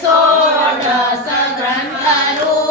સોળ સંગ્રહ કરું